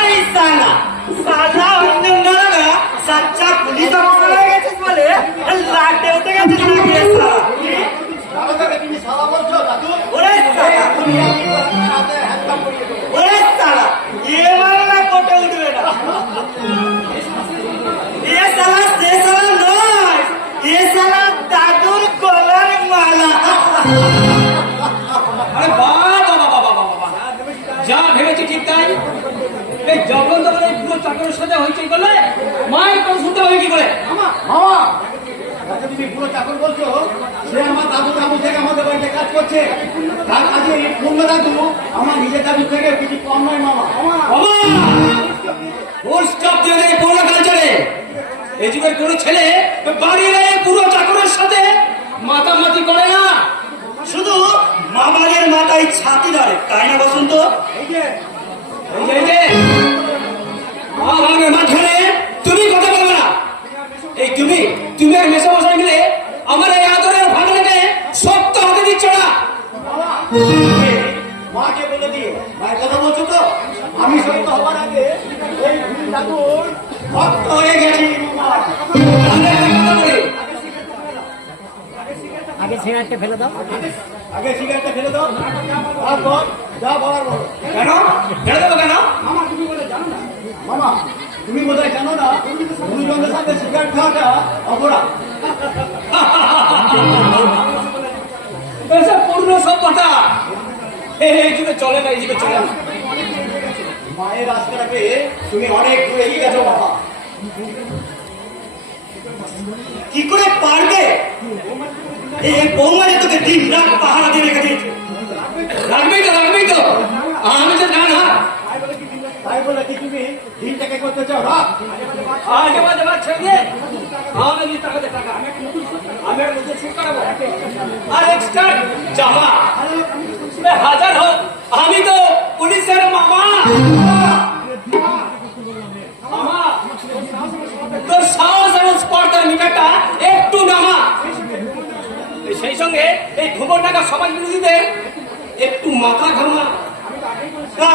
এই সালা সালা অন্য না সচ্চা পুলিশ অফিসার হয়ে গেছিস বলে লাটে উঠে গেছিস ওরে সালা এ মারা কোটে উঠবে না এ সালা সে সালা নয় এ সালা দাদুর গলার মালা। আরে বাবা যা ভেবেছি ঠিক তাই। এই যখন তখন এই পুরো চাকরের সাথে হয়েছে বলে মায়ের কথা শুনতে হবে কি করে? মামা তুমি পুরো চাকর বলছো, সে আমার দাদু দাদু থেকে আমাদের বাড়িতে কাজ করছে। তার কাজে পূর্ণ দাদু আমার নিজের দাদু থেকে কিছু কম নয় মামা। এই যুগের কোন ছেলে বাড়ির পুরো চাকরের সাথে মাতামাতি করে না, শুধু মামাদের মাথায় ছাতি ধরে, তাই না বসন্ত? আমার মাঝখানে তুমি কথা বলবে না। এই তুমি আর মেশামশাই মিলে আমার এই আদরের ভাগনাকে শক্ত হাতে দিচ্ছ না। মাকে বলে দিয়ে মায়ের কথা বলছো তো? আমি শক্ত হবার আগে এই দাদু ভক্ত হয়ে গেছি। আগে সিগারেটটা ফেলে দাও, আগে সিগারেটটা ফেলে দাও, তারপর যা বলার বলো। কেন ফেলে দেবো কেন? মামা তুমি বোধহয় জানো না, গুরুজনদের সাথে সিগারেট খাওয়াটা অপরাধ। পূর্ণ সভ্যতা এই যুগে চলে না, এই যুগে চলে না। মায়ের রাস্তাটাকে তুমি অনেক দূরে এগিয়ে গেছো বাবা। কি করে পারবে? এই বৌমারে তোকে দিন রাত পাহারা দিয়ে রেখে দিয়েছে। রাখবেই তো আমি তো জানা। তাই বলে কি তুমি দিনটাকে করতে চাও রাত? ছেড়ে দিয়ে আমি টাকা আমি আর এক্সট্রা জামা হাজার হোক, আমি তো পুলিশের মামা। তোর সাহস এবং স্পর্ধার মিটারটা একটু নামা। সেই সঙ্গে এই খবর টাকা সমাজ বিরোধীদের একটু মাথা ঘামা।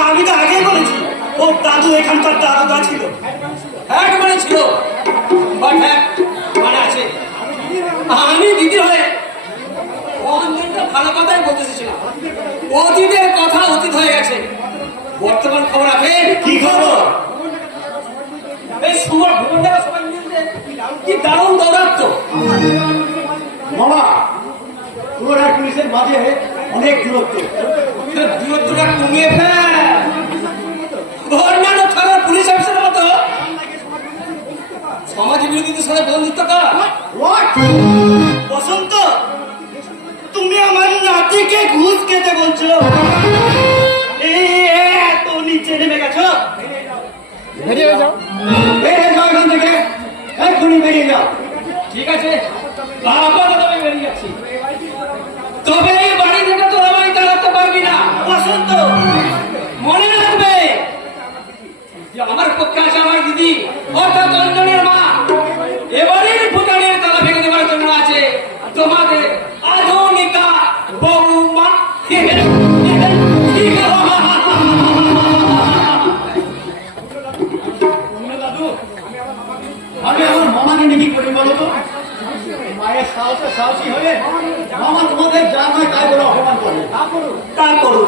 আমি তো আগেই বলেছি ওর দাদু এখানকার দাদুদা ছিল। হ্যাঁ মানে ছিল, মানে আছে। আমি দিদি হয়ে অঞ্জনটা ভালো কথাই বলতে চেয়েছিলাম। অতীতের কথা অতীত হয়ে গেছে, বর্তমান খবর আছে। কি খবর? এই সুবর ভবন টাকা সবাই মিলে কি দারুণ দৌড়াচ্ছ মামা। পুরো পুলিশের মাঝে অনেক দূরত্ব, দূরত্বটা কমিয়ে ফেল। অন্যান্য থানার পুলিশ অফিসারের মতো সমাজ বিরোধীদের সাথে বন্ধুত্ব কর। বসন্ত, তুমি আমার নাতিকে ঘুষ খেতে বলছো? এত নিচে নেমে গেছো? বেরিয়ে যাও, বেরিয়ে যাও এখান থেকে, এক্ষুনি বেরিয়ে যাও। ঠিক আছে, আপাতত আমি বেরিয়ে যাচ্ছি, তবে এই বাড়ি থেকে তোর আমায় তাড়াতে পারবি না। বসন্ত, মনে রাখবে যে আমার পক্ষে আছে আমার দিদি অর্থাৎ অঞ্জনের মা। এবারের ভুটানের তালা ভেঙে দেওয়ার জন্য আছে তোমাদের আধুনিকা বৌমা। দাদু, আমি আমার মামাকে নিয়ে কি করি বলো তো? মায়ের সাহসী হয়ে মামা তোমাদের যা নয় তাই বলে অপমান করে। তা করো।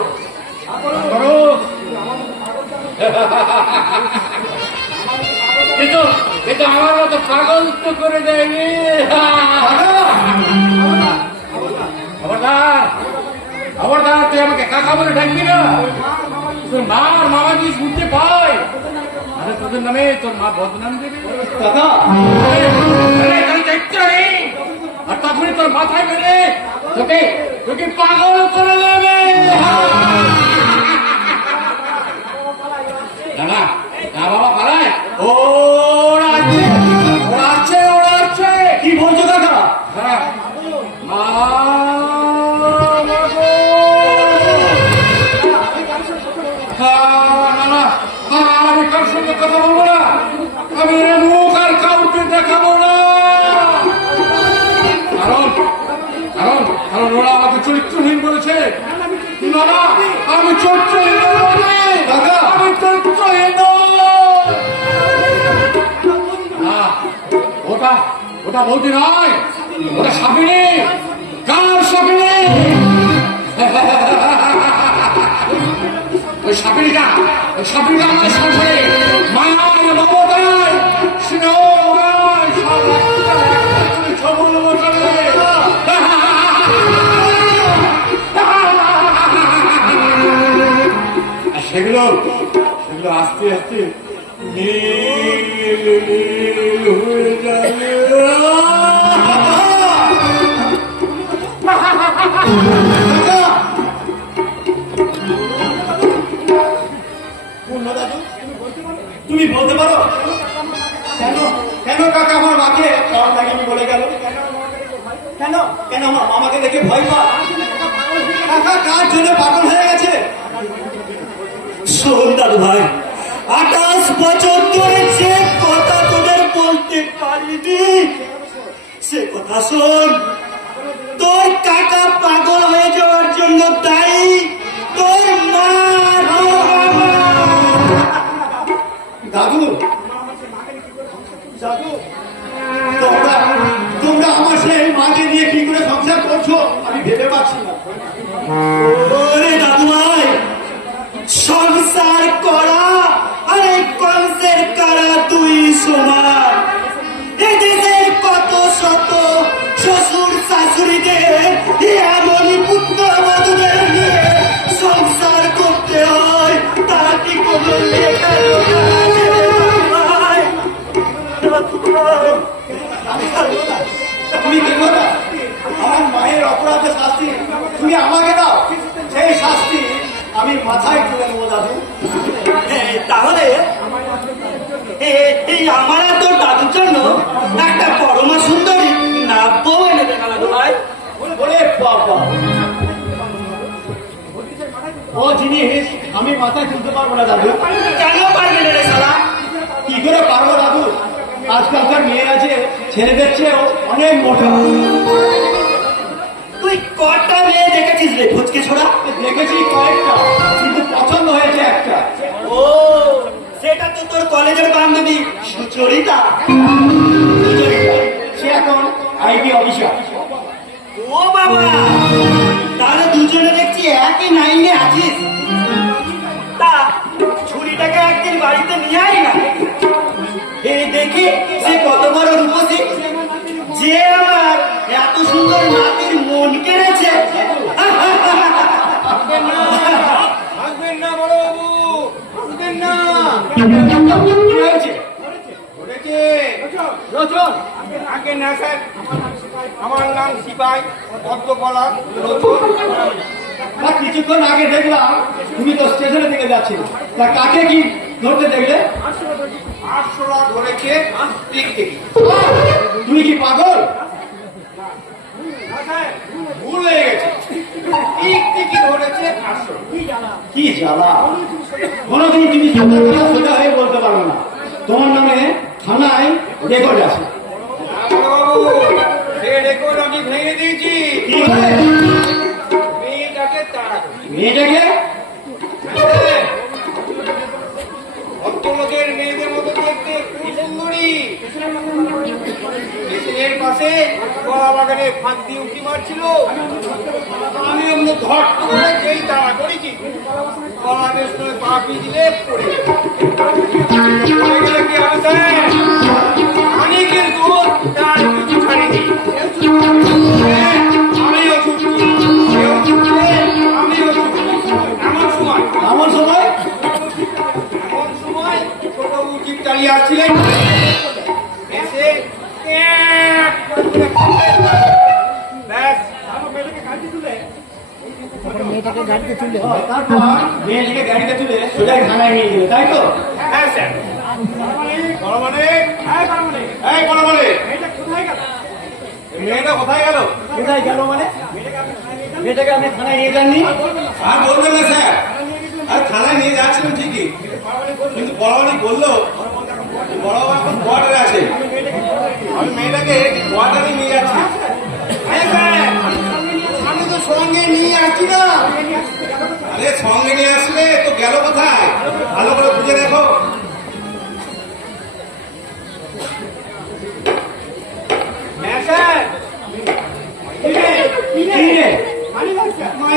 কিন্তু আমার মতো পাগল তো করে দেয়নি। খবরদার তুই আমাকে কাকা বলে ডাকবি না। তোর মার মামা কি শুনতে পাই? আরে তোদের নামে তোর মা বদনাম দেবে কাকা। আর তখনই তোর মাথায় মেরে তোকে তোকে পাগল করে দেবে। না বাবা পালায়, ওরা আছে। কি বলছো কাকা? হ্যাঁ মা আমি কার সঙ্গে কথা বলবো না, আমি মুখ আর কাউকে দেখাবো না। কারণ ওরা আমাকে চরিত্রহীন বলেছে। না ওটা বলতে নয়, ওটা সাপিনী। কার সাপিনী? ওই সাপিনীটা আমাদের সংসারে মায়ায়, মমতায়, স্নেহায় সবল বসাবে। সেগুলো আস্তে আস্তে নীল নীল হয়ে যাবে। তুমি বলতে পারো কেন কেন কাকা আমার মাকে কম লাগেনি বলে গেল? কেন কেন আমার মামাকে দেখে ভয় পা? কাকা কার জন্য পাগল হয়ে গেছে? শোন দাদু ভাই, 28 বছর ধরে যে কথা তোদের বলতে পারিনি সে কথা শোন। তোর কাকা পাগল হয়ে যাওয়ার জন্য দায়ী তোর মা। দাদু দাদু তোমরা তোমরা আমার সেই মাকে নিয়ে কি করে সংসার করছো আমি ভেবে পাচ্ছি না। ওরে দাদু ভাই, সংসার করা আর এই কংসের কারা দুই সমান। এদেশের কত শত শ্বশুর শাশুড়িদের এমনই পুত্র বধূদের নিয়ে সংসার করতে হয়। তার কি কোনো লেখা জোখা আছে রে ভাই? তুমি দেখো না আমার মায়ের অপরাধের শাস্তি তুমি আমাকে দাও, সেই শাস্তি আমি মাথায় তুলে নেবো দাদু। তাহলে এই আমার আর তোর দাদুর জন্য একটা পরমা সুন্দরী নাব্য এনে দেখা লাগলো ভাই। ওরে বাবা, ও জিনিস আমি মাথায় তুলতে পারবো না দাদু। কেন পারবি না রে শালা? কি করে পারবো দাদু? আজকালকার মেয়েরা যে ছেলেদের চেয়েও অনেক মোটা। তুই কটা মেয়ে দেখেছিস রে ফুচকে ছোড়া? দেখেছি কয়েকটা, কিন্তু পছন্দ হয়েছে একটা। ও, সেটা তো তোর কলেজের বান্ধবী সুচরিতা। সে এখন আইবি অফিসার। ও বাবা, তাহলে দুজনে দেখছি একই লাইনে আছিস। তা ছুরিটাকে একদিন বাড়িতে নিয়ে আয় না, এই দেখি সে কত বড় রূপসী, যে আমার এত সুন্দর নাতির মন কেড়েছে। আসবেন না বড়বাবু, আসবেন না। কি হয়েছে? বলেছে রচন আগে না স্যার, আমার নাম সিপাই পদ্মকলা রচন। না, কিছুক্ষণ আগে দেখলাম তুমি তো স্টেশনে থেকে যাচ্ছিলে, তা কাকে কি ধরতে দেখলে? 800 টাকা ধরেছে দিক থেকে। তুমি কি পাগল? না স্যার, ভুল হয়ে গেছে, দিক থেকে ধরেছে 800। কি জ্বালা! কোনোদিন তুমি সোজা হয়ে বলতে পারো না। তোমার নামে থানায় রেকর্ড আছে। বড়বাবু, সে রেকর্ড আমি ভেঙে দিয়েছি। কি করে? মেয়েটাকে তাড়া করি। মেয়েটাকে? ভদ্রলোকের মেয়েদের মতো দেখতে কি সুন্দরী। স্টেশনের পাশে কলা বাগানে ফাঁক দিয়ে উঁকি মারছিল, আমি অমনি ধর করে যেই তাড়া করেছি, কলা বেষ্টনে পা পিছলে পড়ে গেলে কি হবে স্যার? আমি কিন্তু তার কিছু ছাড়িনি। আমিও ছুটছি, সেও ছুটছে, আমিও ছুটছি। এমন সময় এমন সময়? কোন সময় ছোট উচিত চালিয়ে আসছিলেন, এসে ব্যাস মেয়েটাকে গাড়িতে তুলে তারপর মেয়েটাকে গাড়িতে তুলে সোজা থানায় নিয়ে গেলে, তাই তো? হ্যাঁ স্যার। মেয়েটা কোথায় গেল? কোথায় গেল মানে? মেয়েটাকে আপনি থানায় নিয়ে যাননি? আর বলবেন না স্যার, আর থানায় নিয়ে যাচ্ছিলেন ঠিকই, কিন্তু বড়বাড়ি বললো বড়বাবু এখন কোয়ার্টারে আছে। আমি মেয়েটাকে কোয়ার্টারে নিয়ে যাচ্ছি। হ্যাঁ স্যার, আমি তো সঙ্গে নিয়ে আসছি না। আরে সঙ্গে নিয়ে আসলে তো গেল কোথায়, ভালো করে বুঝে দেখো।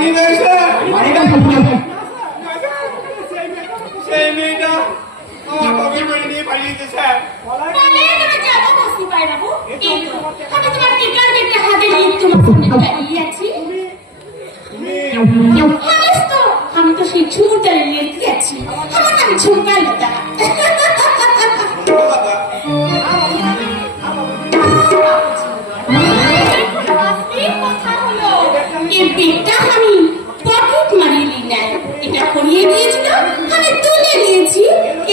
নিয়ে এসে মানিটা সেই মেয়েটা আমার বাবা মেরে নিয়ে পালিয়েছে স্যার। তাহলে তুমি যাবো বসতে পারে বাবু এই তো আমি তোমার টিকার দেখতে হাতে নিয়ে তোমার সামনে দাঁড়িয়ে আছি মানুষ তো আমি তো সেই ঝুমুরটারে নিয়ে গেছি আমার নাম ঝুমকা লতা কথা হলো এই বেগটা আমি পকেট মারিয়ে নাই এটা করিয়ে দিয়েছিল আমি তুলে নিয়েছি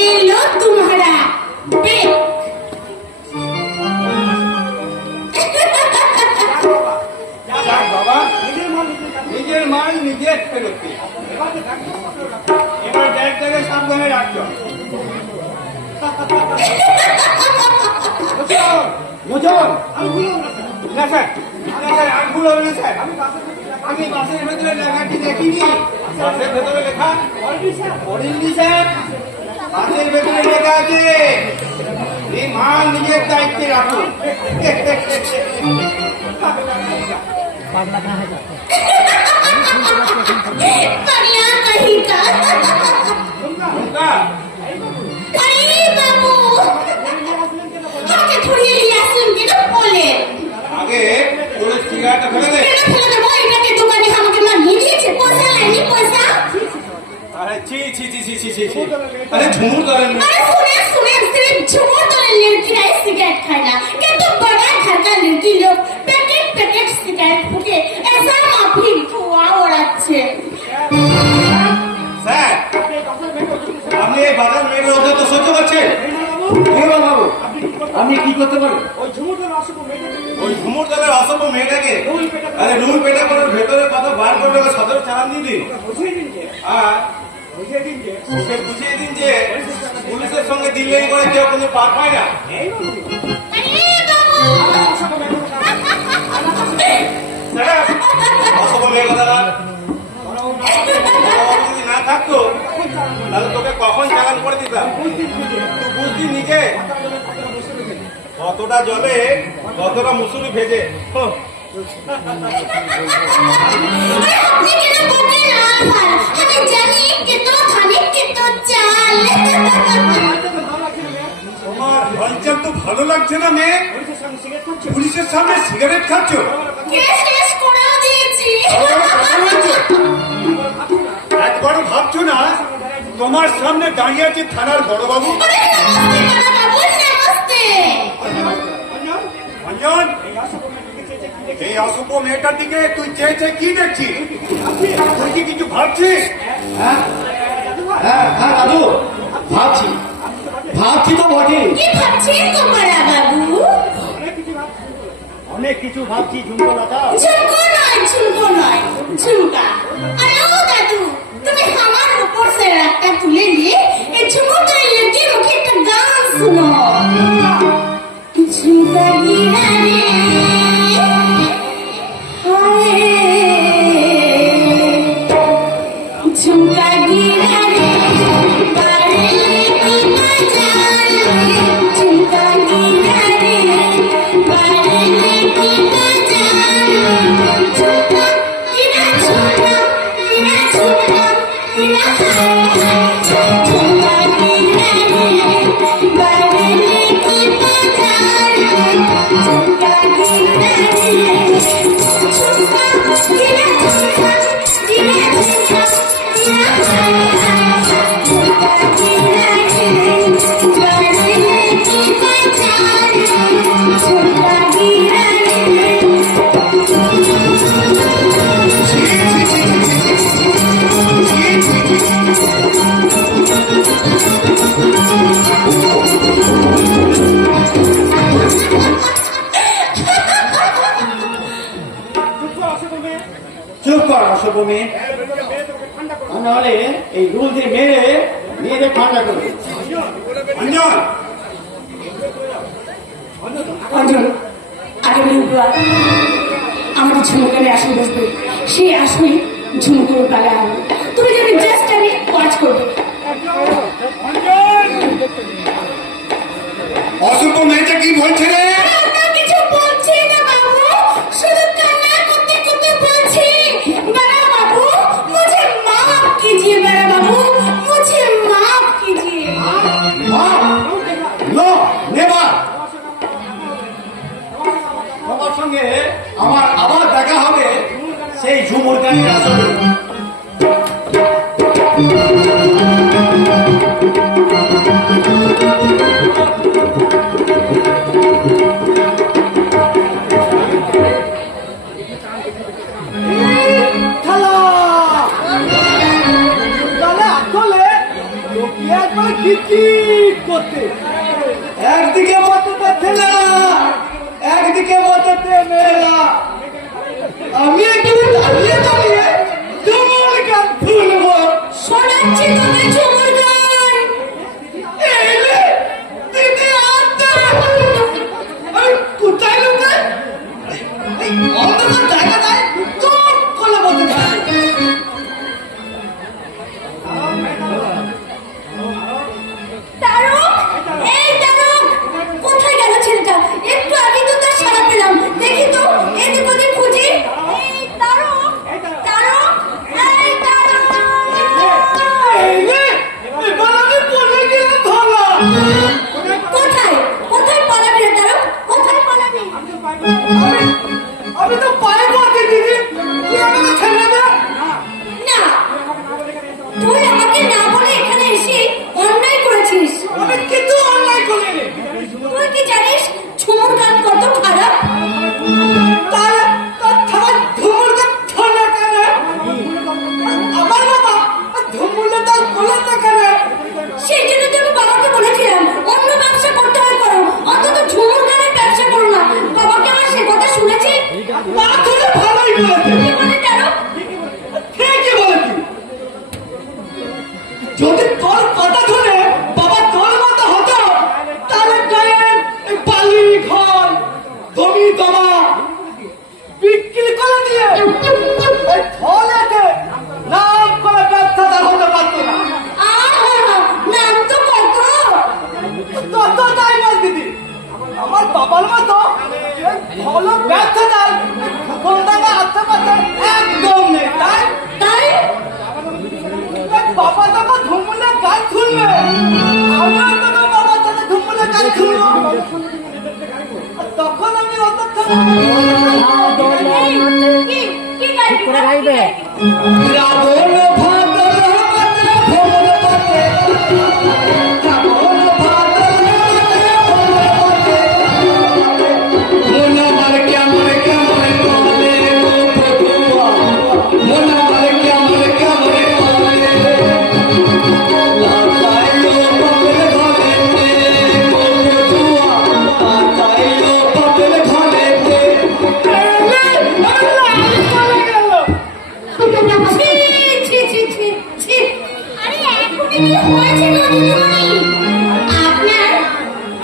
এলো তোমারা বেগ যাক বাবা, নিজের মান নিজের ফেরত দিই। এবার ব্যাগ থেকে সাবধানে রাখছো। মোচন না স্যার, না স্যার, আর ভুল হবে না স্যার। আমি বাসের ভেতরে লেখাটি দেখিনি। বাসের ভেতরে লেখা পড়েননি স্যার। বাসের ভেতরে লেখা আছে এই মান নিজের দায়িত্বে রাখুন। बढ़िया कहीं का নৌকা, अरे बाबू আমাকে ধরিয়ে নিয়ে আসলেন কেন বলে আগে ওর সিগারেটটা ফেলে দে। কেন ফেলে দেবো এটাকে দোকানে আমাকে মানিয়ে দিয়েছে পয়সা লাইনি পয়সা আরে ছি ছি ছি ছি ছি ছি ছি। আরে ঝুমুর ধরেন না। अरे सुने सिर्फ झूठ और लड़की नहीं सिगरेट खाना किंतु बड़ा घर का लड़की लोग पैकेट पैकेट सिगरेट फूके ऐसा माफी धुआ उड़ाচ্ছে স্যার, আপনি এই বাজার মেয়ের ওদের তো সহ্য করছেন। বাবু আপনি কি করতে পারেন? ওই ঝুমুর দলের অসভ্য মেয়েটাকে আরে রুল পেটা করে ভেতরে কথা বার করবে ওকে সদর চালান দিয়ে দিন। আর ওকে বুঝিয়ে দিন যে পুলিশের সঙ্গে দিল্লি করে কেউ কোনো পার পায় না। স্যার, অসভ্য মেয়ে কথা যদি না থাকতো তাহলে তোকে কখন চালান করে দিতাম। তুই বুঝলি নিজে কতটা জলে কতটা মুসুরি ভেজে। আপনি কেন বকে লাল ফাল আমি জানি কে তো খানি কে তো চাল তোমার হালচাল তো ভালো লাগছে না মেয়ে। পুলিশের সামনে সিগারেট খাচ্ছ। কে শেষ করেও দিয়েছি একবারও ভাবছো না তোমার সামনে দাঁড়িয়ে আছে থানার বড়বাবু। আরে নমস্তে বড় বাবু নমস্তে অঞ্জন, এই অসভ্য মেয়েটার দিকে তুই চেয়ে চেয়ে কি দেখছিস? তুই কি কিছু ভাবছিস? হ্যাঁ হ্যাঁ হ্যাঁ দাদু ভাবছি ভাবছি তো বটে কি ভাবছেন তো বড় বাবু অনেক কিছু ভাবছি ঝুমকলতা ঝুমকো নয় ঝুমকা আরে ও দাদু তুমি আমার উপর से রাতটা তুলে নিয়ে এই ঝুমকো লড়কি মুখে একটা গান শুনো ঝুমকা গিরা রে झुमका गिरा रे बारे की मजाल झुमका गिरा रे बारे की मजाल झुमका गिरा झुमका गिरा झुमका गिरा झुमका गिरा रे बारे की मजाल झुमका गिरा रे झुमका गिरा झुमका गिरा झुमका চুপ কর অসভ্য মেয়ে নাহলে এই রুল দিয়ে মেরে মেয়েদের ঠান্ডা করবে অঞ্জন, অঞ্জন আগামী রবিবার আমাদের ঝুমুকারে আসন বসবে সেই আসনে ঝুমুকুর পালা আনবে তুমি যদি জাস্ট আমি ওয়াচ করবে অসভ্য মেয়েটা কি বলছে রে? ওটা কিছু বলছি না বাবু শুধু কান্না করতে করতে বলছি বাবা বাবু ঝুমুর গানের আসরে। খেলা তাহলে আসলে লোকে একবার কিচিট করতে একদিকে বলতে ছেলেরা একদিকে বলতে মেয়েরা আমি একটু দাঁড়িয়ে দাঁড়িয়ে ঝুমুর গান শুনবো। শোনাচ্ছি তোদের ঝুমুর গান। এলে দিদি আসতে আমি কোথায় লুকে এই অন্ধকার জায়গাটায় তোর কোলে বসে থাকে। তারক, এই তারক, কোথায় গেল ছেলেটা? একটু আগে তো তার সাড়া পেলাম। দেখি তো এদিক ওদিক খুঁজি। এই তারক, তারক, এই তারক। এলে এবার আমি পড়ে গেলাম ধরা। কোথায় কোথায় পালাবি রে তারক? কোথায় পালাবি? আমি তো পায়ে পড়তে দিদি তুই আমাকে ছেড়ে দে। না, তুই আমাকে না বলে এখানে এসে অন্যায় করেছিস। আমি কিন্তু অন্যায় করিনি। তুই কি জানিস ঝুমুর গান কত খারাপ? তার তার খাবার ধুমুরকে ঠান্ডা কেন আমার বাবা ধুমুরটা তার বলতে কেন সেই জন্য তো আমি বাবাকে বলেছিলাম অন্য ব্যবসা করতে হয় করো, অন্তত ঝুমুর গানের ব্যবসা করো না। বাবাকে আমার সে কথা শুনেছি। মা তুই ভালোই বলেছে। কি বলে তারক? ঠিকই বলেছি। যদি তোর কথা শুনে বাবা তোর মতো হতো তাহলে গায়ের এই বালি ঘর জমি জমা বিক্রি করে দিয়ে এই ফলেতে নাম করে ব্যবসাদার হতে পারতো না। আহা, নাম তো কত। তত তাই বল দিদি আমার বাবার মতো ভালো ব্যবসাদার কলকাতা আশেপাশে একদম নেই। তাই তাই বাবা তখন ধুমুলে গান শুনবে আমিও তখন বাবার সাথে ধুমুলে গান শুনবো। আর তখন আমি কি কি গাইবি? করে গাইবে রাবণ ভাদর হাতে ভোর পথে রাবণ ভাদর হাতে ভোর পথে মন আমার কেমন কেমন করে গো ফতুয়া মন আমার কেমন কেমন করে লাগাইলো পাগল ঘরেতে গো ফতুয়া লাগাইলো পাগল ঘরেতে ছি, ছি, ছি, ছি, ছি। আরে এখনই কি হয়েছে গো দিদিমণি?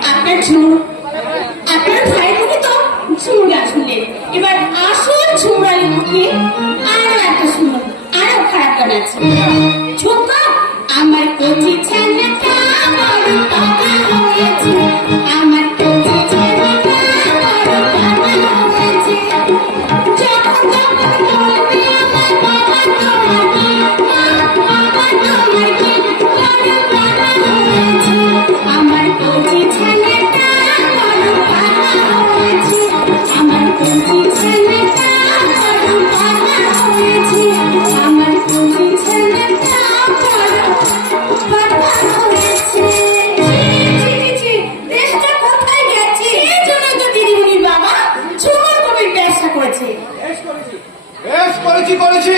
আপনার ঝুমুর, আপনার ভাইয়ের মুখে তো ঝুমুর গান শুনলেন। এবার আসল ঝুমুরানির মুখে আরো একটা শুনুন, আরো খারাপ গান আছে। ছোপা আমার কচি ছানাটা বড় পাকা হয়েছে, আমার কচি ছানাটা বড় পাকা হয়েছে। যখন তখন বলবে আমার বাবা তোমাকে, বাবা তোমাকে বড় পাকা হয়েছে, আমার কচি ছানাটা বড় পাকা হয়েছে, আমার কচি ছানাটা বড় পাকা হয়েছে, আমার কচি ছানাটা বড় পাকা হয়েছে। ছি, ছি, ছি, দেশটা কোথায় গেছে? এই জন্যই তো দিদিমণির বাবা ঝুমুর কবির ব্যবসা করেছে। বেশ করেছি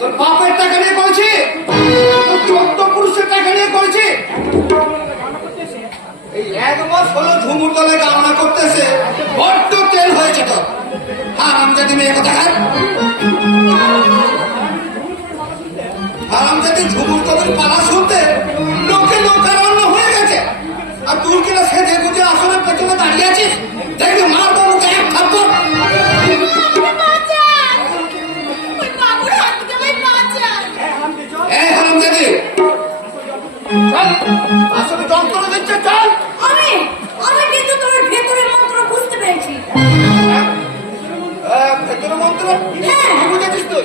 তোর বাপের টাকা নিয়ে করেছি তোর 14 পুরুষের টাকা নিয়ে করেছি। এই 1 মাস হলো ঝুমুর তলে গাওনা করতেছে বড্ড তেল হয়েছে তো। হারামজাদি মেয়ে কোথাকার হারামজাদি ঝুমুর তলের পালা শুনতে লোকে লোকারণ্য হয়ে গেছে। আর তুই কিনা সেজে গুজে আসনের পেছনে দাঁড়িয়ে আছিস দেখবি মার বাবুকে এক থাপ্পড়। বাঁচান! ওই বাবুর হাত থেকে আমায় বাঁচান! এই হারামজাদি চল আসলে যন্ত্রণা দিচ্ছে চল। আমি আমি কিন্তু তোমার ভেতরের মন্ত্র বুঝতে পেরেছি। ভেতরে মন্ত্র হ্যাঁ। কি বুঝেছিস তুই?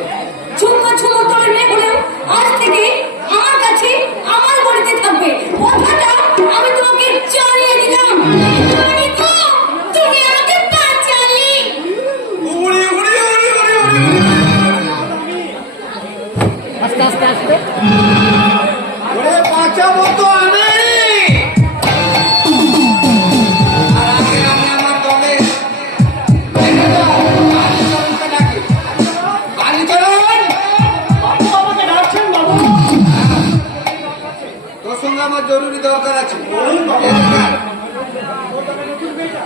ঝুমকা ঝুমুর তলের মেয়েগুলো আজ থেকে আমার কাছে আমার বাড়িতে থাকবে। কথাটা আমি তোমাকে জানিয়ে দিলাম। মনিকা, তুমি আমাকে বাঁচালে। উড়ি উড়ি উড়ি উড়ি উড়ি ওরে বাঁচাবো তো আমি। আর আগে আমি আমার দলে কালীচরণ, তোর সঙ্গে আমার জরুরি দরকার আছে।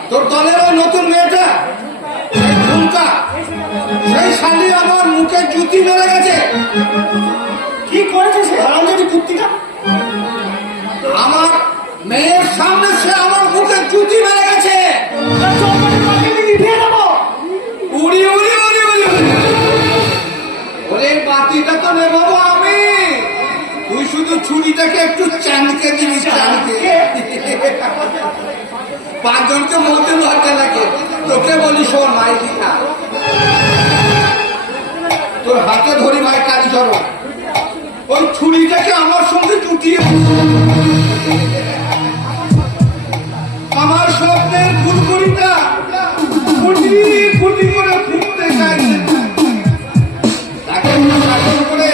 তোর দলের ওই নতুন মেয়েটা সেই ঝুমকা, সেই শালি আমার মুখে জুতি মেরে গেছে। কি করেছে সে হারামজাদি কুত্তিটা? আমার মেয়ের সামনে সে আমার মুখে জুতি মেরে গেছে। তার চম্পটের মাকে আমি নিভিয়ে দেবো। উড়ি উড়ি উড়ি উড়ি উড়ি। ওরে বাতিটা তো নেবো আমি, তুই শুধু ছুরিটাকে একটু চানকে দিবি, চানকে। পাঁচজনকে মধ্যে লজ্জা লাগে, তোকে বলি শোন মাইলি না, তোর হাতে ধরি ভাই কালীচরণ, ওই ছুরিটাকে আমার সঙ্গে জুটিয়ে আমার স্বপ্নের ফুলকুড়িটা ফুটি ফুটি করে ফুটতে চাইছে, তাকে শাসন করে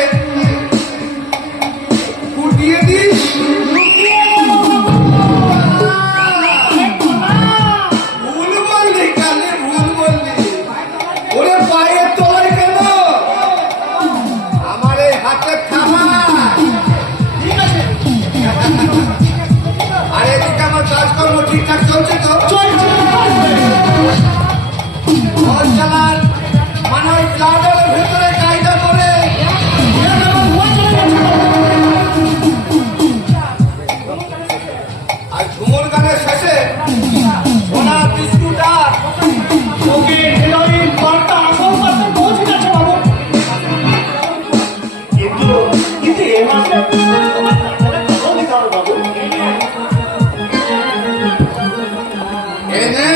ফুটিয়ে দিস। ভুল বললি কালে, ভুল বললি। ওরে পায়ের তলায় কেন আমার এই হাতে থামা। আর এদিকে আমার কাজকর্ম ঠিকঠাক চলছে তো? বল চালান, মানে ওই ক্লাবের ভেতরে কায়দা করে আর ঝুমুর গানের শেষে সোনা বিস্কুট আর ওকে হেরোইন বার্তা আসল পাশে পৌঁছে গেছে বাবু। কিন্তু এ মাসে তোমার টাকাটা কত দিতে হবে বাবু? এনে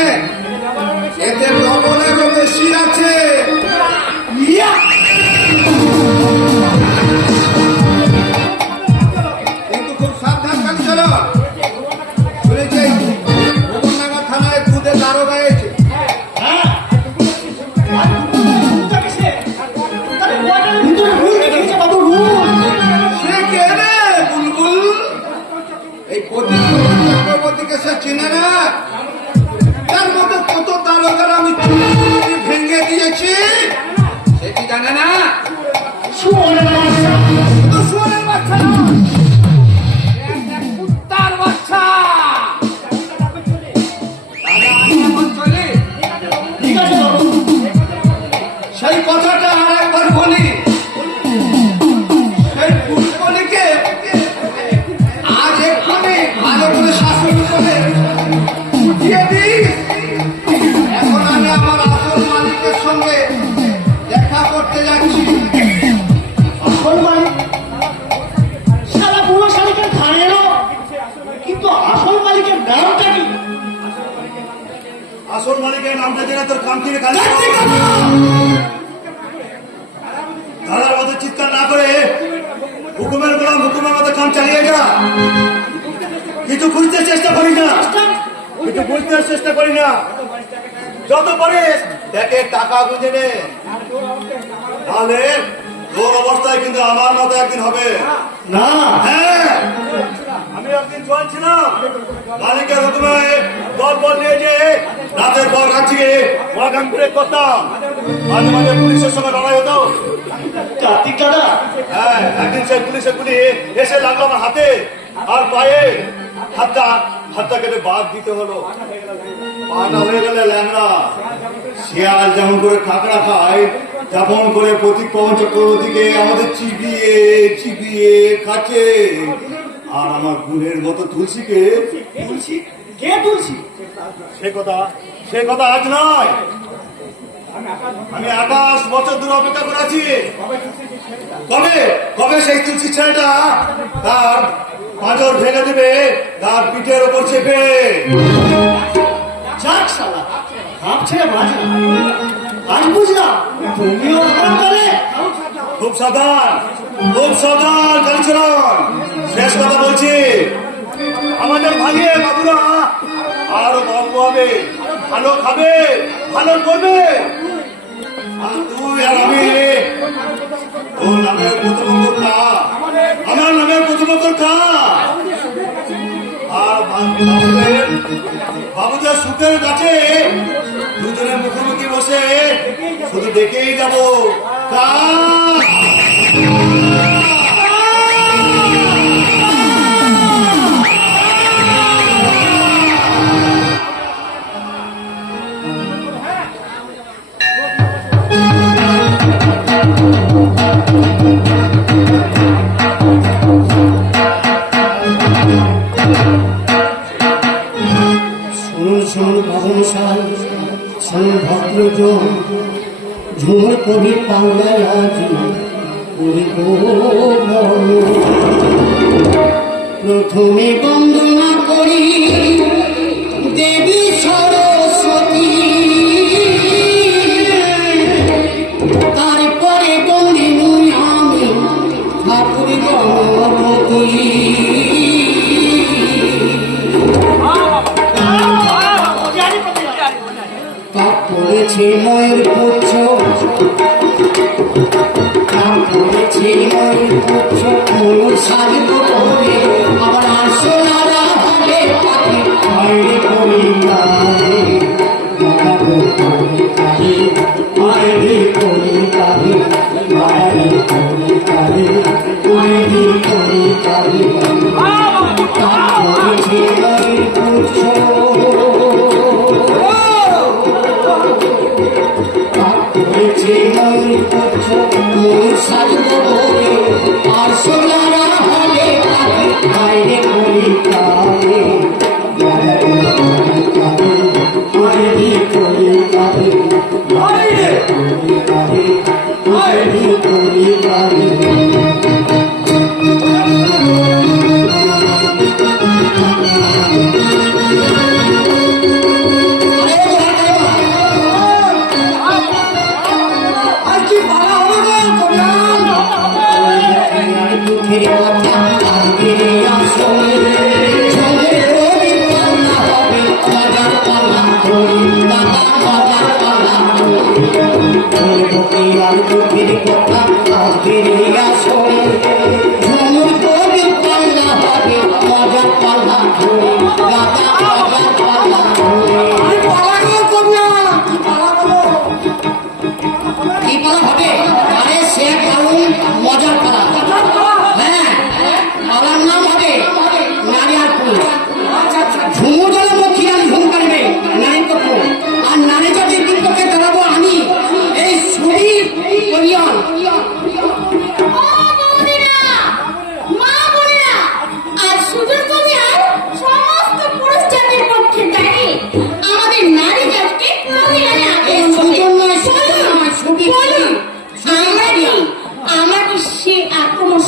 এতে লবণেরও বেশি আছে। ইয়া! কিন্তু খুব সাবধান কালীচরণ, শুনেছি মোহনডাঙ্গা থানায় দুধে দারোগা হয়েছে। হ্যাঁ? আর রুলটা কিসে? তার কোয়ার্টারের ভিতরে রুল রেখেছে বাবু, রুল। সে কে রে বুলবুল? এই চক্রবর্তীকে সে চেনে না? তার মতো কত দারোগার আমি চুরি ভেঙে দিয়েছি, সে কি জানে না? শুয়োরের বাচ্চা। তো শুয়োরের বাচ্চা না, একটা কুত্তার বাচ্চা। তাহলে আমি এখন চলি। ঠিক আছে বাবু। সেই কথাটা আর একবার বলি, সেই পুষ্পলিকে আজ এক্ষণে ভালো করে শাসন করে উঠিয়ে দিস। এখন আমি আমার আসল মালিকের সঙ্গে দেখা করতে যাচ্ছি। আসল মালিক? শালা বুড়ো শালিকের ঘাড়ে এলো। কিন্তু আসল মালিকের নামটা কি? আসল মালিকের নামটা জেনে তোর কাম থেকে কাজ ধারার মতো চিৎকার না করে হুকুমের গোলাম হুকুমের মতো কাম চালিয়ে যা। কিছু খুঁজতে চেষ্টা করি না, কিছু বুঝতে চেষ্টা করি না। যত পারিস দেখে টাকা বুঝে নে, তাহলে তোর অবস্থায় কিন্তু আমার মতো একদিন হবে না। হ্যাঁ, আমি একদিন জোয়ান ছিলাম, মালিকের হুকুমে দল বল নিয়ে যে রাতের পর রাত থেকে ওয়াগান ব্রেক করতাম, মাঝে মাঝে পুলিশের সঙ্গে লড়াই হতো। কার্তিক দাদা, হ্যাঁ, একদিন সেই পুলিশের গুলি এসে লাগলো আমার হাতে আর পায়ে, হাতটা কেটে বাদ দিতে হলো। পাটা হয়ে গেলে ল্যাংড়া। শিয়াল যেমন করে কাঁকড়া খায়, তেমন করে প্রতিক্রমণ চক্রবর্তীকে আমাদের চিবিয়ে চিবিয়ে খাচ্ছে। আর আমার গুণের মতো তুলসীকে, তুলসী? কে তুলসী? সে কথা আজ নয়, আমি 28 বছর ধরে অপেক্ষা করেছি। কবে সেই তুলসী ছেলেটা তার পাঁজর ভেঙে দেবে তার পিঠের ওপর চেপে। যাক শালা, হাফ ছেড়ে বাঁচা। আজ বুঝলাম তুমিও আমার দলে। খুব সাবধান কালীচরণ। শেষ কথা বলছি, আমাদের ভাগিয়ে বাবুরা আরো গল্প হবে, ভালো খাবে, ভালো করবে। আর তুই আর আমি ওর নামের প্রথম বাবুদের সুখের কাছে দুজনের মুখোমুখি বসে শুধু দেখেই যাবো ভদ্রজন ঝুমুর কবি পাল্লায় আজি প্রথমে বন্দনা করি দেবী সরস্বতী, তারপরে বন্দিনু আমি ঠাকুর গণপতি। করেছে ময়ের পুচ্ছ, করেছে ময়ের পুচ্ছ ময়ূর সারিব করে আবার আসনারা হবে পাখি বাইরে কলিকারে বাইরে কলিকারে বাইরে কলিকারে বাইরে কলিকারে করেছে ময়ের পুচ্ছ আর সোনারা হবে বাইরে কলিকারে বাইরে কলিকারে বাইরে কলিকারে বাইরে কলিকারে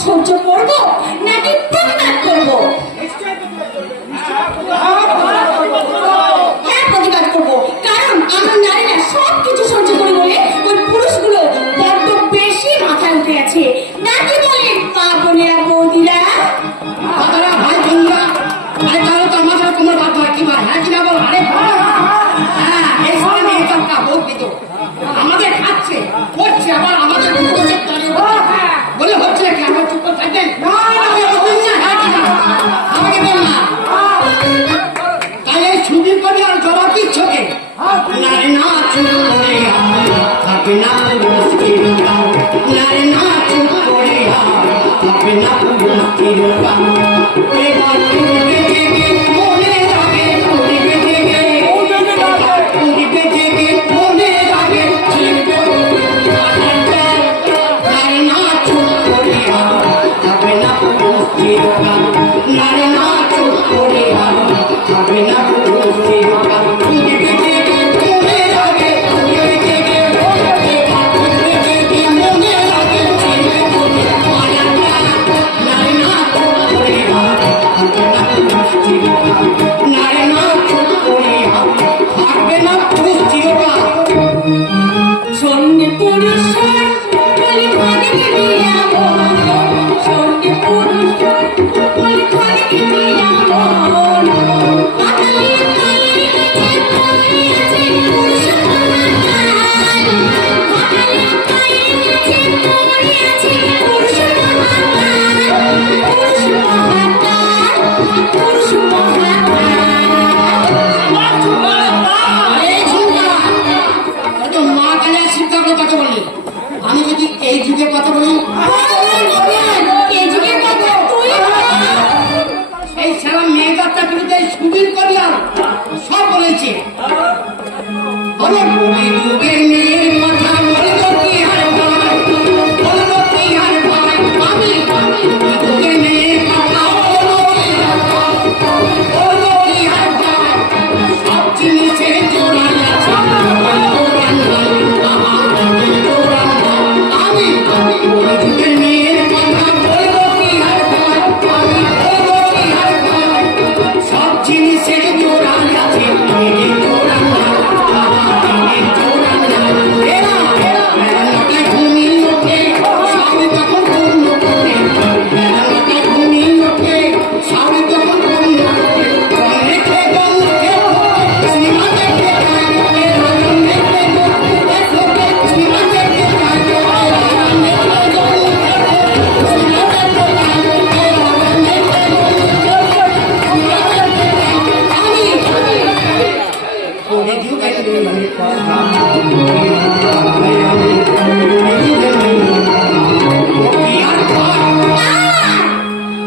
সহ্য করবো নাকি প্রতিবাদ করবো? হ্যাঁ, প্রতিবাদ করবো, কারণ আমরা নারীরা সবকিছু সহ্য করি বলে ওই পুরুষগুলো বড্ড বেশি মাথায় উঠে আছে। নাকি বলেন মা বোনেরা বৌদিরা? ভাই বোনরা, আরে তাহলে তো আমাদের তোমার বাদ হয় কি হ্যাঁ কিনা বল? আরে হ্যাঁ, এই সময় মেয়ে চক্কা বলবি তো আমাদের খাচ্ছে করছে, আবার আমাদের বলে হচ্ছে কি আমরা চুপ করে থাকবেন? আমাকে বল না, তাই এই ছুটি করে আর জবাব দিচ্ছ কে? নারী না চুপ করে থাকে না নারী না চুপ করে থাকে না এবার মনে রাখে মনে রাখে নারী না চুপ করে থাকে না নারী না চুপ করে থাকে না সঙ্গে পুরুষের বলি খানিকে দিয়া মন, সঙ্গে পুরুষের বলি খানিকে দিয়া মন, পাতালিয়ে তালিয়ে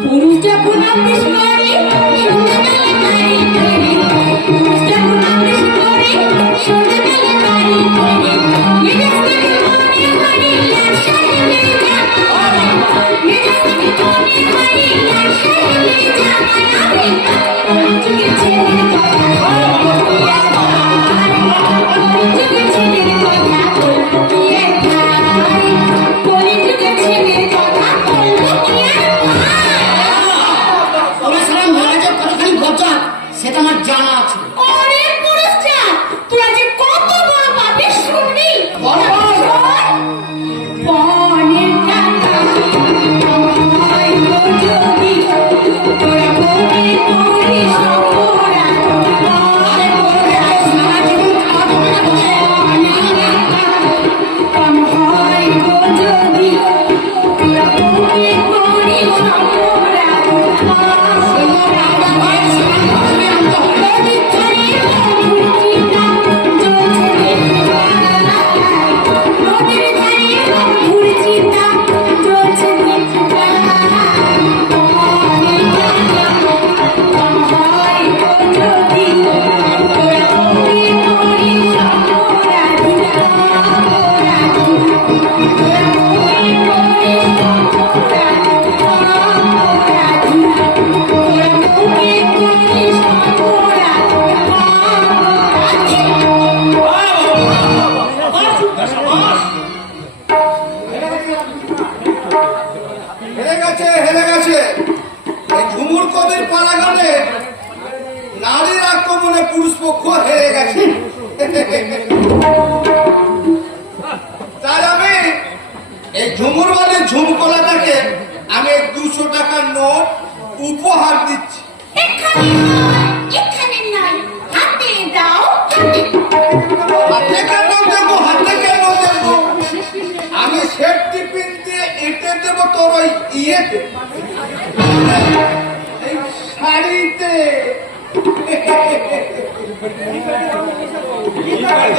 পুরুষ যখন আপিস করে সন্ধ্যাবেলা বাড়ি ফেরে, পুরুষ যখন আপিস করে সন্ধ্যাবেলা বাড়ি ফেরে, মেজাজ থেকে মনে হয় লাশায় মেজা, মেজাজ থেকে মনে হয় লাশায় মেজা, আমি যুগের ছেলের কথা বলবো যুগের ছেলের কথা বলবো কি আর ভাই, কলিযুগের ছেলের কথা বলবো কি আর ওরা সারা মেজাজের কতখানি বচা সেটা আমার জানা আছে। ওরে পুরুষ জাত, তোরা যে কত বড় পাপে শুনবি। বনের কাকা আমায় যদি তোরা বনে করিস অপরাধ, আরে তোরা সারা জীবন খাওয়া যাবে না বলে আমায় যদি তোরা বনে করিস অপরাধ, হেরে গেছে হেরে গেছে। এই ঝুমুর কবির পালাগানে নারীর আক্রমণে পুরুষ পক্ষ হেরে গেছে। তাই আমি এই ঝুমুরবাদী ঝুমকলাটাকে আমি 200 টাকার নোট উপহার দিচ্ছি। এখানে নাই, হাতে দাও, হাতে। হাতে কেন দেবো, হাতে কেন দেবো? আমি সেফটি পিন দিয়ে এঁটে দেবো তোর ওই ইয়েতে, এই শাড়িতে।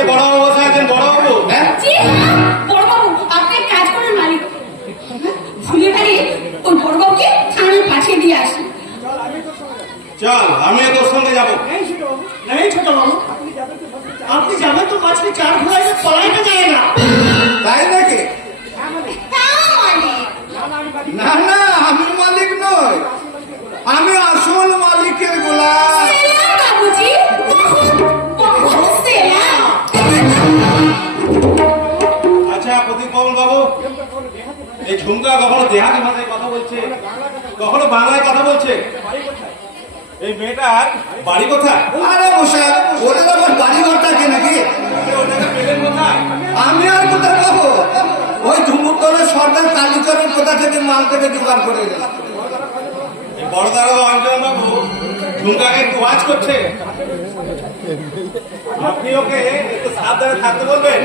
বড়বাবু বসে আছেন, বড়বাবু। হ্যাঁ? জি হ্যাঁ, বড়বাবু, আপনি কাজ করেন মালিক। ভুলে গেলে ওই বড়বাবুকে থানায় পাঠিয়ে দিয়ে আসি। চল, আমিও তোর সঙ্গে যাবো। এই ছোট বাবু, আপনি যাবেন তো মাছলি চার ঘোড়ায় পলাইতে যায় না। তাই নাকি? তা মালিক, না না, আমি মালিক নই, আমি আসল মালিকের গোলাম। সেলাম বাবুজি, বহুত সেলাম। আচ্ছা প্রদীপ পবন বাবু, এই ঝুমকা কখনো দেহাতি ভাষায় কথা বলছে, কখনো বাংলায় কথা বলছে। এই মেয়েটার বাড়ি কোথায়? আরে মশাই, ওদের আবার বাড়ি ঘর থাকে নাকি? ওটাকে পেলেন কোথায়? আমি আর কোথায় পাবো? ওই ঝুমুরতলের সর্দার কালীচরণ কোথা থেকে মাল থেকে জোগাড় করে দেয়। এই বড় দাঁড়াবো অঞ্জন বাবু ঝুমকাকে একটু ওয়াচ করছে। আপনি ওকে একটু সাবধানে থাকতে বলবেন,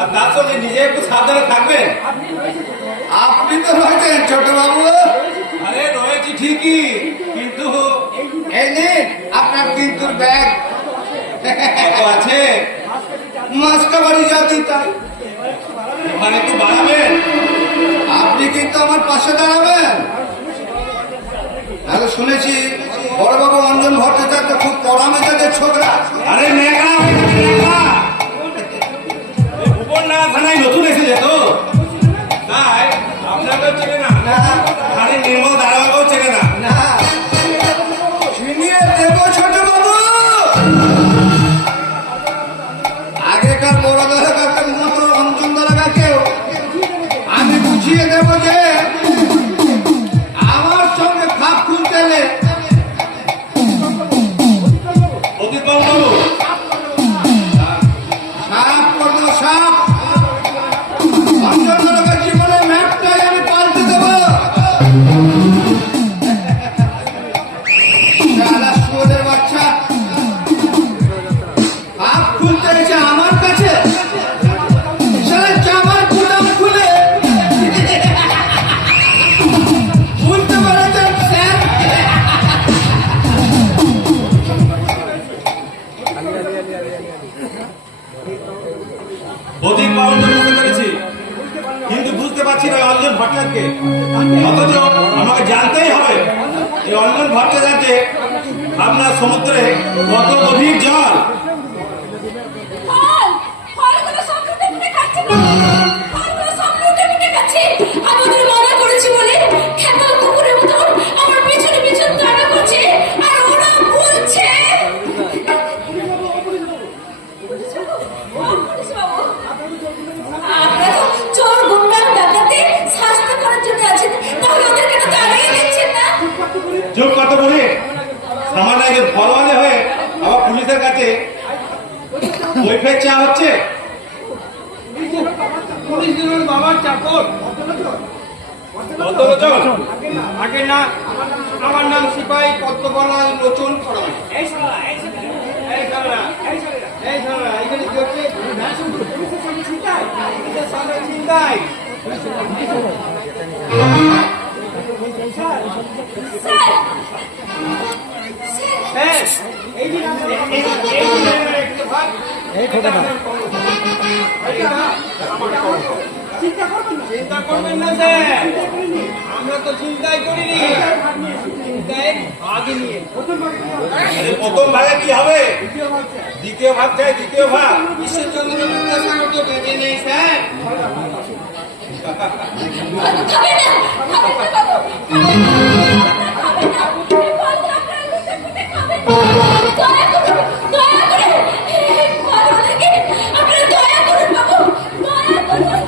আর তার সঙ্গে নিজে একটু সাবধানে থাকবেন। আপনি তো রয়েছেন ছোট বাবু। আরে রয়েছি ঠিকই, কিন্তু এই নিন আপনার কিন্তুর ব্যাগ। কত আছে? মাসকা বাড়ি যা দিতাম। ওখানে একটু বাড়াবেন। আপনি কিন্তু আমার পাশে দাঁড়াবেন। আমি শুনেছি বড়বাবু অঞ্জন ভট্টাচার্য খুব পড়া মেজাজের ছোকরা। আরে মেঘা হয়ে গেছে, মেঘা। এই ভুবনডাঙ্গা থানায় নতুন এসেছে তো, তাই আপনাকেও চেনে না, না আরে নির্মল দাঁড়াবাকেও চেনে না। না, চিনিয়ে দেব ছোট বাবু। আগেকার বড় দাদাকার মতো অঞ্জন দাদাকেও আমি বুঝিয়ে দেব যে আমার সঙ্গে খাপ খুলতে এলে প্রদীপ বাবু, সাপ করবো সাপ। অঞ্জন দাদাকার জীবনের ম্যাপটাই আমি পাল্টে দেব। শালা শুয়োরের বাচ্চা খাপ খুলতে এসে আমার কাছে শালা জামার বোতাম খুলে খুলতে পারতেন স্যার। প্রদীপ বাবুকে বুঝতে পেরেছি, কিন্তু বুঝতে পারছি না অঞ্জন ভট্টাচার্যকে। অথচ আমাকে জানতেই হবে লন্ডন ভাবতে যাচ্ছে আপনার সমুদ্রে কত গভীর জল। ফল ফলগুলো সব লুটে পুটে খাচ্ছে না, ফলগুলো সব লুটে পুটে খাচ্ছে। আমি ওদের মানা করেছি বলে খেতাল কুকুরের মতো আমার পিছনে পিছনে তাড়া করছে, আর ওরা বলছে আপনারা তো চোর গুন্ডা ডাকাতে শাস্তি করার জন্য আছেন, তাহলে ওদেরকে তো তাড়িয়ে দিচ্ছেন না। যোগ কত বলে সামান্য একজন ফলওয়ালে হয়ে আবার পুলিশের কাছে বইফের চা হচ্ছে। পুলিশ বাবার চাকর আগে না, আমার নাম সিপাহী পদ্মবালা লোচন ফড়াই। এই শালা এখানে কি হচ্ছে? চিন্তায় চিন্তা করবেন না স্যার, আমরা তো চিন্তাই করিনি, চিন্তায় আগে নিয়ে প্রথম ভাগে কি হবে? দ্বিতীয় ভাগ চাই, দ্বিতীয় ভাগ। ঈশ্বরচন্দ্র বিদ্যাসাগর তো বেঁধে নেই স্যার। খাবে না, খাবে না বাবু, খাবে না, খাবে না, এই ফলগুলো আপনারা লুটে পুটে খাবেন না। দয়া করুন, দয়া করে এই ফলগুলোকে আপনারা দয়া করুন বাবু, দয়া করুন।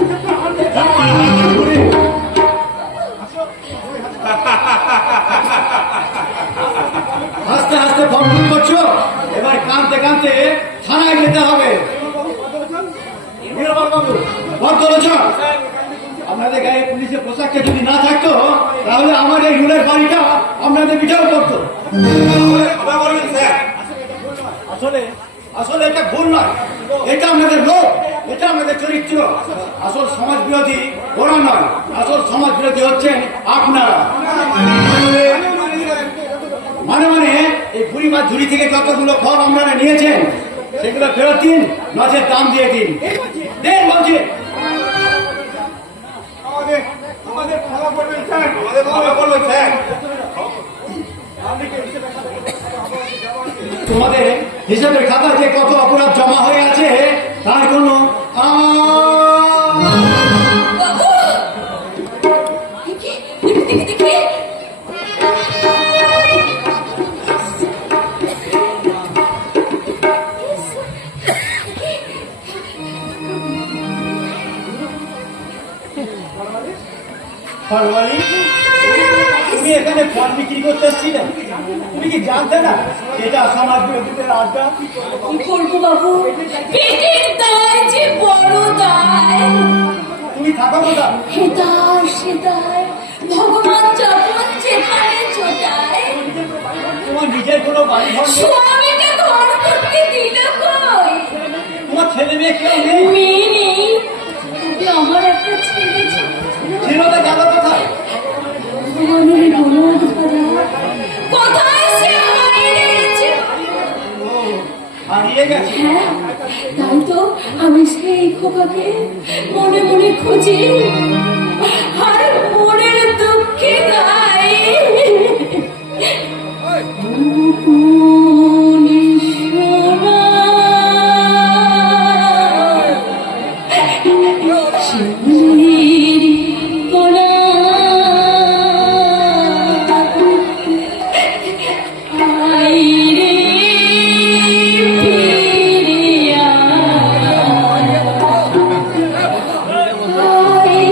আস্তে আস্তে ফোন করছো, এবার কাঁদতে কাঁদতে থানায় যেতে হবে। বাবু ভদ্রলোচন, আপনাদের গায়ে পুলিশের পোশাকটা যদি না থাকতো তাহলে আমার এই রুলের বাড়িটা আপনাদের পিঠাও করতো। কথা বলবেন স্যার। আসলে আসলে এটা ভুল নয়, এটা আমাদের লোক, এটা আমাদের চরিত্র। আসল সমাজ বিরোধী ওরা নয়, আসল সমাজ বিরোধী হচ্ছেন আপনারা। মানে মানে এই বুড়ি মাছ ঝুড়ি থেকে যতগুলো ফল আপনারা নিয়েছেন সেগুলো ফেরত দিন, মাছের দাম দিয়ে দিন। দেন বলছি। আমাদের ক্ষমা করবেন স্যার, আমাদের ক্ষমা করবেন স্যার। তোমাদের হিসাবের খাতা যে কত অপরাধ জমা হয়ে আছে তার কোনো বাবু দেখি দেখি দেখি ফলওয়ালি, তুমি এখানে ফল বিক্রি করতে এসেছিলে? তুমি কি জানতে না এটা সমাজ বিরোধীদের আড্ডা? কি করবো বাবু, পেটের দায় যে বড় দায়। তুমি থাকো কোথা? হেদার সেদার ভগবান যখন যেখানে ছোটায়, তোমার নিজের কোনো বাড়ি ঘর নেই? স্বামীকে ঘর করতে দিল কই? তোমার ছেলে মেয়ে কেউ নেই? মেয়ে নেই, তবে আমার একটা ছেলে ছিল। ছেলেটা গেল কোথায়? ভগবানের বলদ ভরা, কোথায় সে হারিয়ে গেছে? হারিয়ে গেছে। হ্যাঁ, তাই তো আমি সেই খোকাকে মনে মনে খুঁজি আর মনের দুঃখে গাই। মনে সোনা, শিউলির কণা, আই রে ফিরিয়া, আই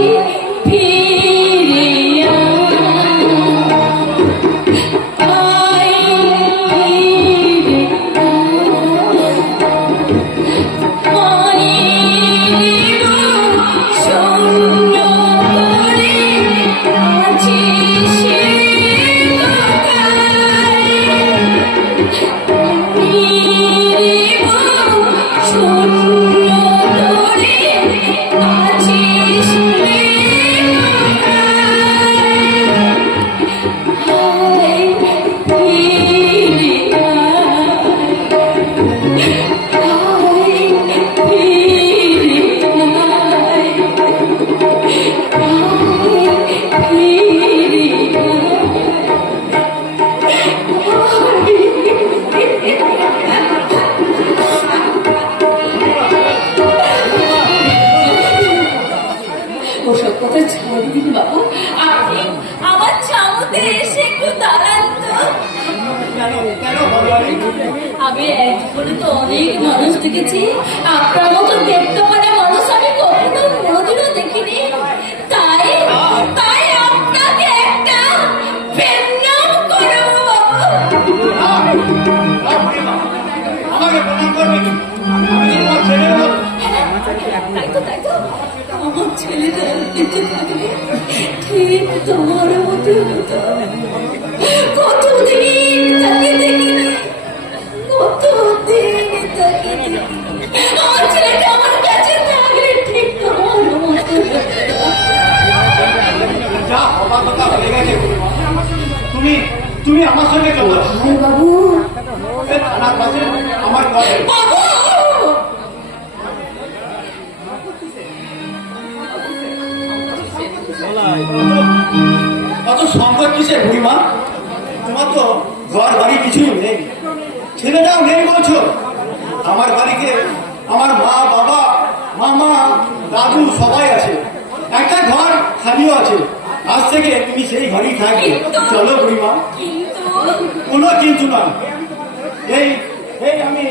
বাড়িতে এসে একটু দাঁড়ান তো। কেন কেন ভগবান? আমি এক করে তো অনেক মানুষ দেখেছি, আপনার মতো দেখতে পারে মানুষ আমি কখনো কোনোদিনও দেখিনি। তাই তাই আপনাকে একটা প্রণাম করবো বাবু। আমাকে প্রণাম করবে কি? আমি তোমার ছেলের মতো। তাই তো আমার ছেলেটা বেঁচে থাকলে ঠিক তোমার মতো হতো। কতদিন তাকে দেখিনি, কতদিন তাকে দেখিনি। আমার ছেলেটা আমার কাছে থাকলে ঠিক তোমার মতো হতো। যা হবার কথা হয়ে গেছে। তুমি তুমি আমার সঙ্গে চলো। বাবু এই থানার পাশে আমার ঘর। বাবু কত সংকট কিসে বুড়িমা? তোমার তো ঘর বাড়ি কিছুই নেই, ছেলেটাও নেই বলছো। আমার বাড়িতে আমার মা বাবা মামা দাদু সবাই আছে, একটা ঘর খালিও আছে। আজ থেকে তুমি সেই ঘরেই থাকবে। চলো বুড়িমা। কিন্তু কোনো কিন্তু নয়। এই এই আমি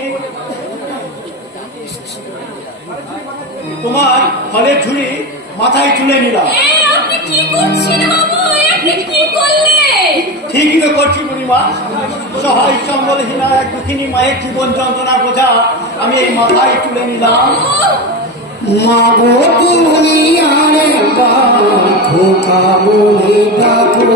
তোমার ফলের ঝুড়ি মাথায় তুলে নিলাম। এই আপনি কি করছেন বাবু? আপনি কি করলেন? ঠিকই তো করছি বুড়িমা। সহায় সম্বলহীনা এক দুঃখিনী মায়ের জীবন যন্ত্রণা বোঝা আমি এই মাথায় তুলে নিলাম। মাগো তুমি আর খোকা বলে ডাকো